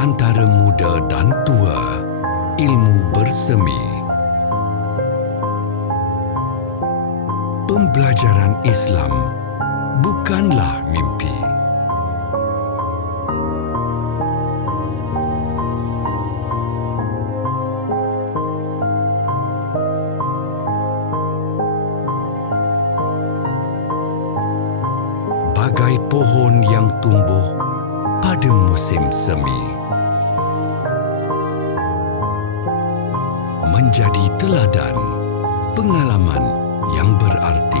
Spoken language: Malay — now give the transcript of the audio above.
antara muda dan tua, ilmu bersemi. Pembelajaran Islam bukanlah mimpi. Bagai pohon yang tumbuh pada musim semi, menjadi teladan pengalaman yang berarti.